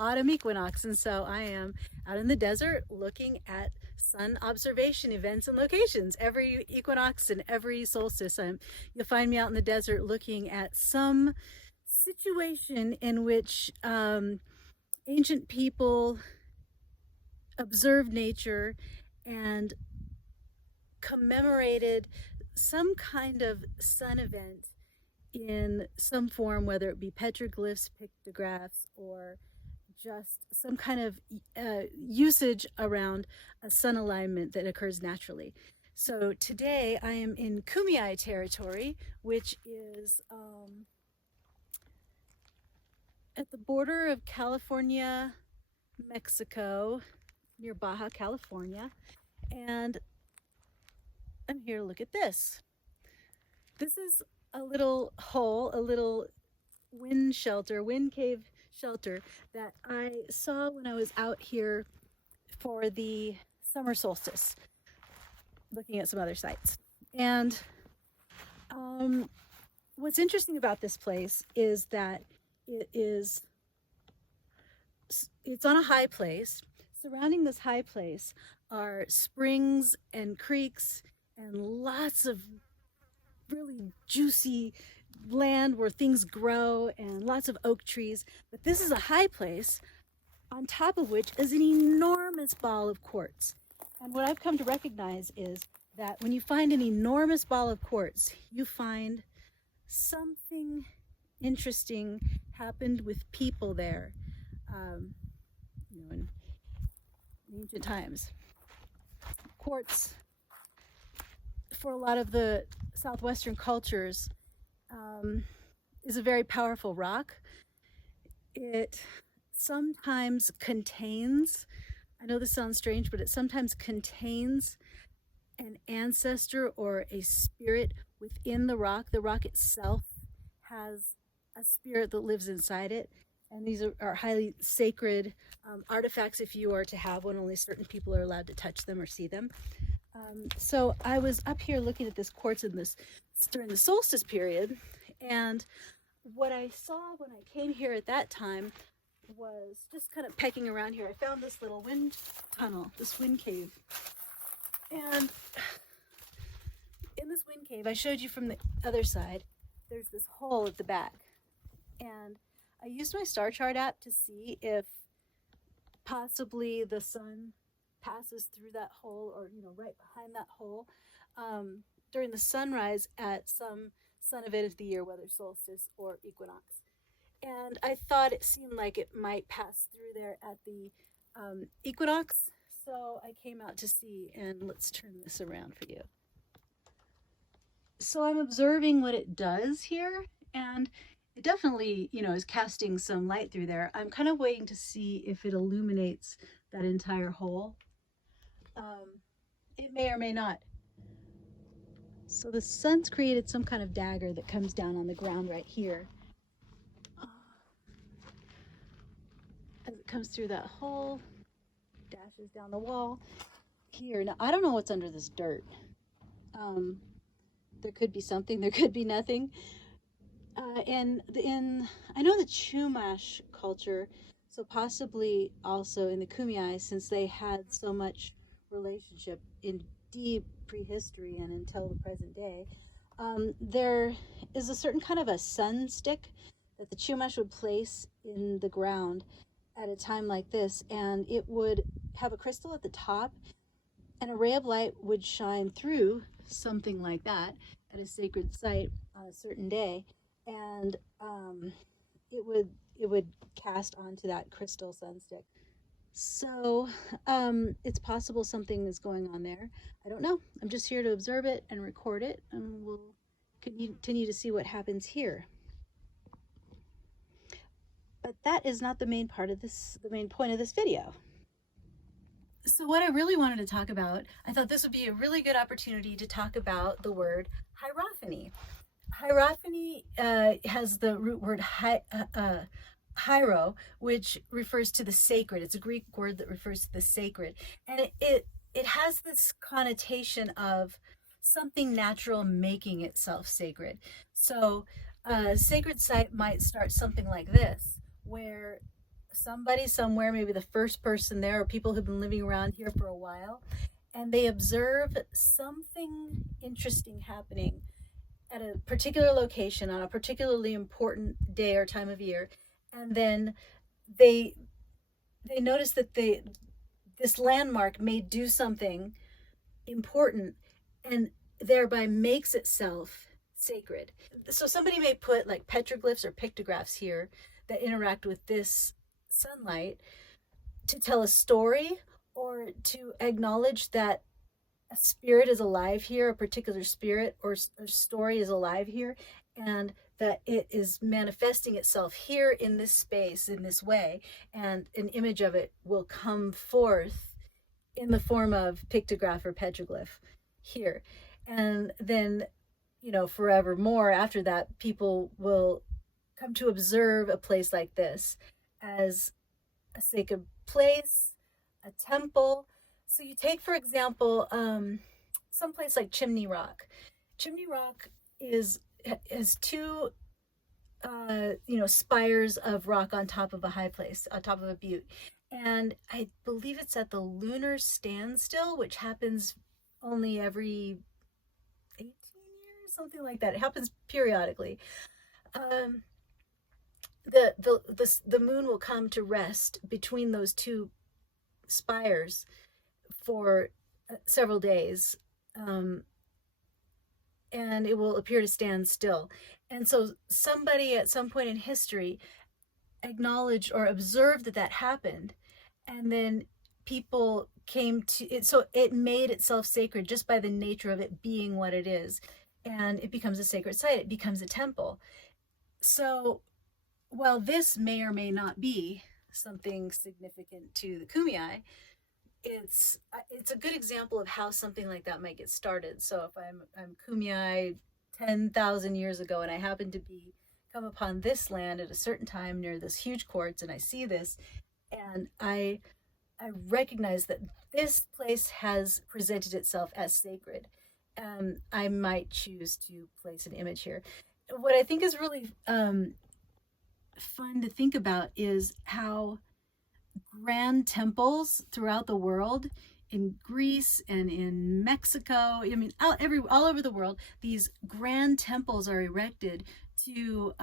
autumn equinox, and so I am out in the desert looking at sun observation events and locations. Every equinox and every solstice, you'll find me out in the desert looking at some situation in which ancient people observed nature and commemorated some kind of sun event in some form, whether it be petroglyphs, pictographs, or just some kind of usage around a sun alignment that occurs naturally. So today I am in Kumeyaay territory, which is at the border of California, Mexico, near Baja California. And I'm here to look at this. This is a little hole, a little wind cave shelter that I saw when I was out here for the summer solstice, looking at some other sites. And what's interesting about this place is that it's on a high place. Surrounding this high place are springs and creeks and lots of really juicy land where things grow and lots of oak trees. But this is a high place on top of which is an enormous ball of quartz. And what I've come to recognize is that when you find an enormous ball of quartz, you find something interesting happened with people there, in ancient times. Quartz, for a lot of the southwestern cultures, is a very powerful rock. It sometimes contains, I know this sounds strange, but it sometimes contains an ancestor or a spirit within the rock. The rock itself has a spirit that lives inside it. And these are highly sacred artifacts. If you are to have one, only certain people are allowed to touch them or see them. So I was up here looking at this quartz during the solstice period, and what I saw when I came here at that time was just kind of pecking around here. I found this little wind tunnel, this wind cave. And in this wind cave, I showed you from the other side, there's this hole at the back. And I used my star chart app to see if possibly the sun passes through that hole, or right behind that hole, during the sunrise at some sun event of the year, whether solstice or equinox. And I thought it seemed like it might pass through there at the equinox, so I came out to see. And let's turn this around for you. So I'm observing what it does here, and it definitely, is casting some light through there. I'm kind of waiting to see if it illuminates that entire hole. It may or may not. So the sun's created some kind of dagger that comes down on the ground right here. As it comes through that hole, dashes down the wall here. Now, I don't know what's under this dirt. There could be something, there could be nothing. And I know the Chumash culture, so possibly also in the Kumeyaay, since they had so much relationship in deep prehistory and until the present day, there is a certain kind of a sun stick that the Chumash would place in the ground at a time like this, and it would have a crystal at the top, and a ray of light would shine through something like that at a sacred site on a certain day, and it would cast onto that crystal sunstick. So it's possible something is going on there. I don't know. I'm just here to observe it and record it, and we'll continue to see what happens here. But that is not the main point of this video. So what I really wanted to talk about, I thought this would be a really good opportunity to talk about the word hierophany. Hierophany has the root word hiero, which refers to the sacred. It's a Greek word that refers to the sacred. And it has this connotation of something natural making itself sacred. So a sacred site might start something like this, where somebody somewhere, maybe the first person there, or people who've been living around here for a while, and they observe something interesting happening at a particular location on a particularly important day or time of year, and then they notice that this landmark may do something important and thereby makes itself sacred. So somebody may put like petroglyphs or pictographs here that interact with this sunlight to tell a story or to acknowledge that a spirit is alive here, a particular spirit or story is alive here, and that it is manifesting itself here in this space in this way, and an image of it will come forth in the form of pictograph or petroglyph here. And then, forevermore after that, people will come to observe a place like this as a sacred place, a temple. So you take, for example, some place like Chimney Rock. Chimney Rock has two, spires of rock on top of a high place, on top of a butte. And I believe it's at the lunar standstill, which happens only every 18 years, something like that. It happens periodically. The moon will come to rest between those two spires for several days, and it will appear to stand still. And so somebody at some point in history acknowledged or observed that happened, and then people came to it. So it made itself sacred just by the nature of it being what it is, and it becomes a sacred site. It becomes a temple. So while this may or may not be something significant to the Kumeyaay, it's a good example of how something like that might get started. So if I'm Kumeyaay 10,000 years ago, and I happen to come upon this land at a certain time near this huge quartz, and I see this, and I recognize that this place has presented itself as sacred, I might choose to place an image here. What I think is really fun to think about is how grand temples throughout the world, in Greece and in Mexico, I mean, all over the world, these grand temples are erected to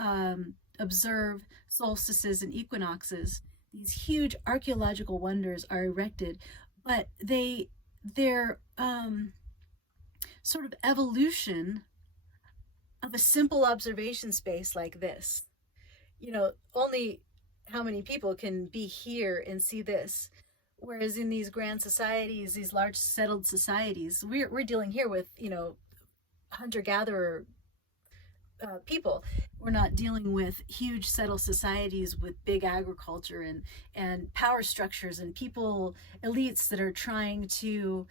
observe solstices and equinoxes. These huge archaeological wonders are erected, but they're sort of evolution of a simple observation space like this. Only how many people can be here and see this? Whereas in these grand societies, these large settled societies, we're dealing here with, hunter-gatherer people. We're not dealing with huge settled societies with big agriculture and power structures and people, elites that are trying to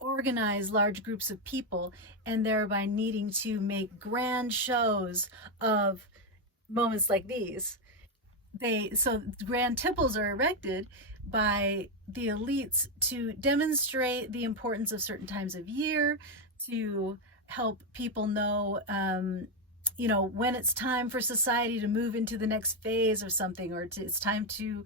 organize large groups of people and thereby needing to make grand shows of moments like these. So grand temples are erected by the elites to demonstrate the importance of certain times of year, to help people know, when it's time for society to move into the next phase or something, or it's time to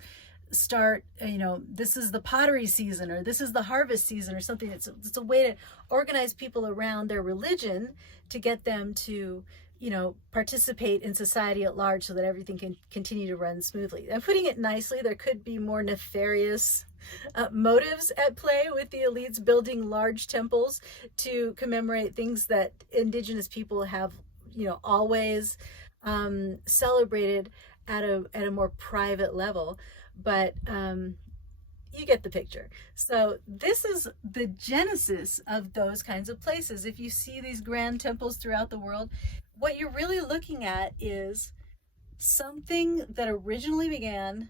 start, this is the pottery season, or this is the harvest season or something. It's a way to organize people around their religion to get them to participate in society at large so that everything can continue to run smoothly. I'm putting it nicely. There could be more nefarious motives at play with the elites building large temples to commemorate things that indigenous people have, always celebrated at a more private level. But you get the picture. So this is the genesis of those kinds of places. If you see these grand temples throughout the world, what you're really looking at is something that originally began,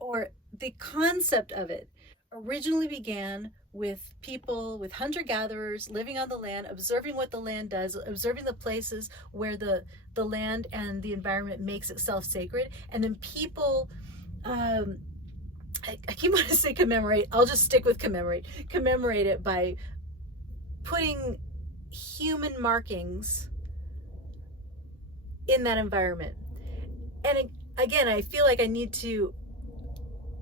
or the concept of it originally began with people, with hunter-gatherers living on the land, observing what the land does, observing the places where the land and the environment makes itself sacred. And then people, I keep wanting to say commemorate, I'll just stick with commemorate it by putting human markings in that environment. And again, I feel like I need to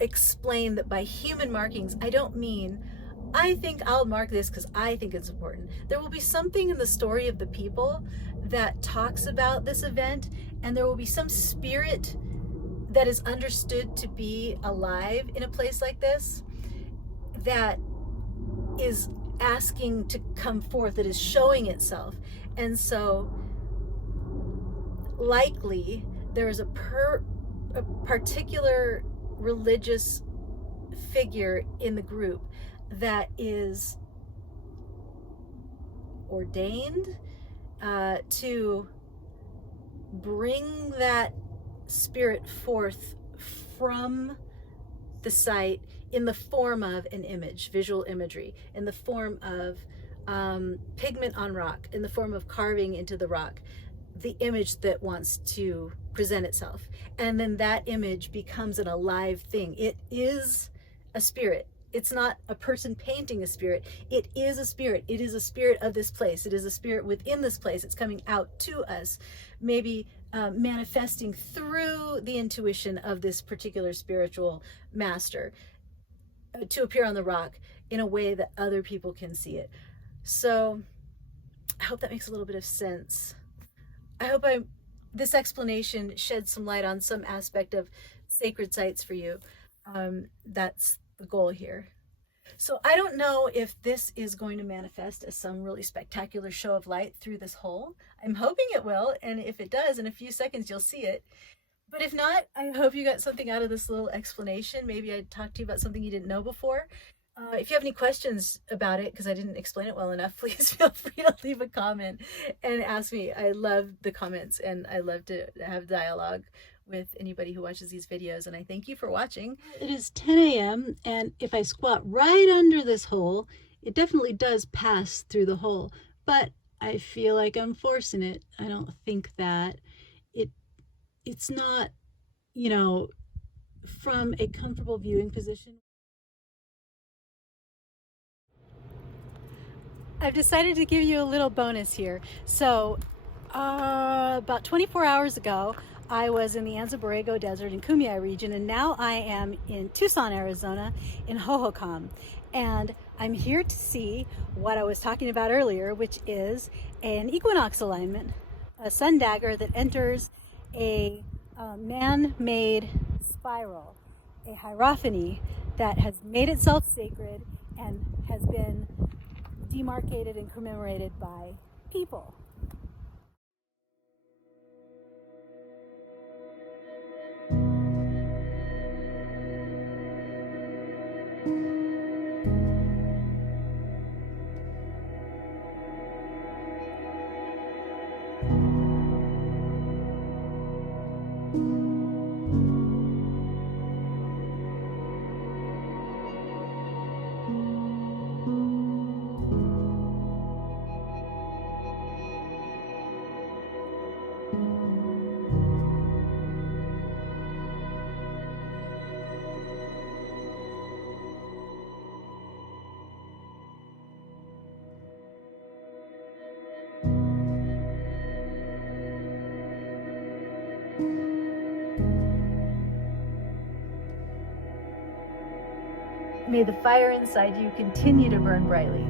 explain that by human markings, I don't mean, I think I'll mark this because I think it's important. There will be something in the story of the people that talks about this event, and there will be some spirit that is understood to be alive in a place like this that is asking to come forth, that is showing itself. And so likely there is a particular religious figure in the group that is ordained to bring that spirit forth from the site in the form of an image, visual imagery, in the form of pigment on rock, in the form of carving into the rock, the image that wants to present itself. And then that image becomes an alive thing. It is a spirit. It's not a person painting a spirit. It is a spirit. It is a spirit of this place. It is a spirit within this place. It's coming out to us, maybe manifesting through the intuition of this particular spiritual master to appear on the rock in a way that other people can see it. So I hope that makes a little bit of sense. I hope this explanation sheds some light on some aspect of sacred sites for you. That's the goal here. So I don't know if this is going to manifest as some really spectacular show of light through this hole. I'm hoping it will, and if it does, in a few seconds you'll see it. But if not, I hope you got something out of this little explanation. Maybe I talked to you about something you didn't know before. If you have any questions about it, because I didn't explain it well enough, please feel free to leave a comment and ask me. I love the comments, and I love to have dialogue with anybody who watches these videos, and I thank you for watching. It is 10 a.m. and if I squat right under this hole, it definitely does pass through the hole, but I feel like I'm forcing it. I don't think that it's not, you know, from a comfortable viewing position. I've decided to give you a little bonus here. So about 24 hours ago, I was in the Anza Borrego Desert in Kumeyaay region, and now I am in Tucson, Arizona, in Hohokam. And I'm here to see what I was talking about earlier, which is an equinox alignment, a sun dagger that enters a man-made spiral, a hierophany that has made itself sacred and has been demarcated and commemorated by people. May the fire inside you continue to burn brightly.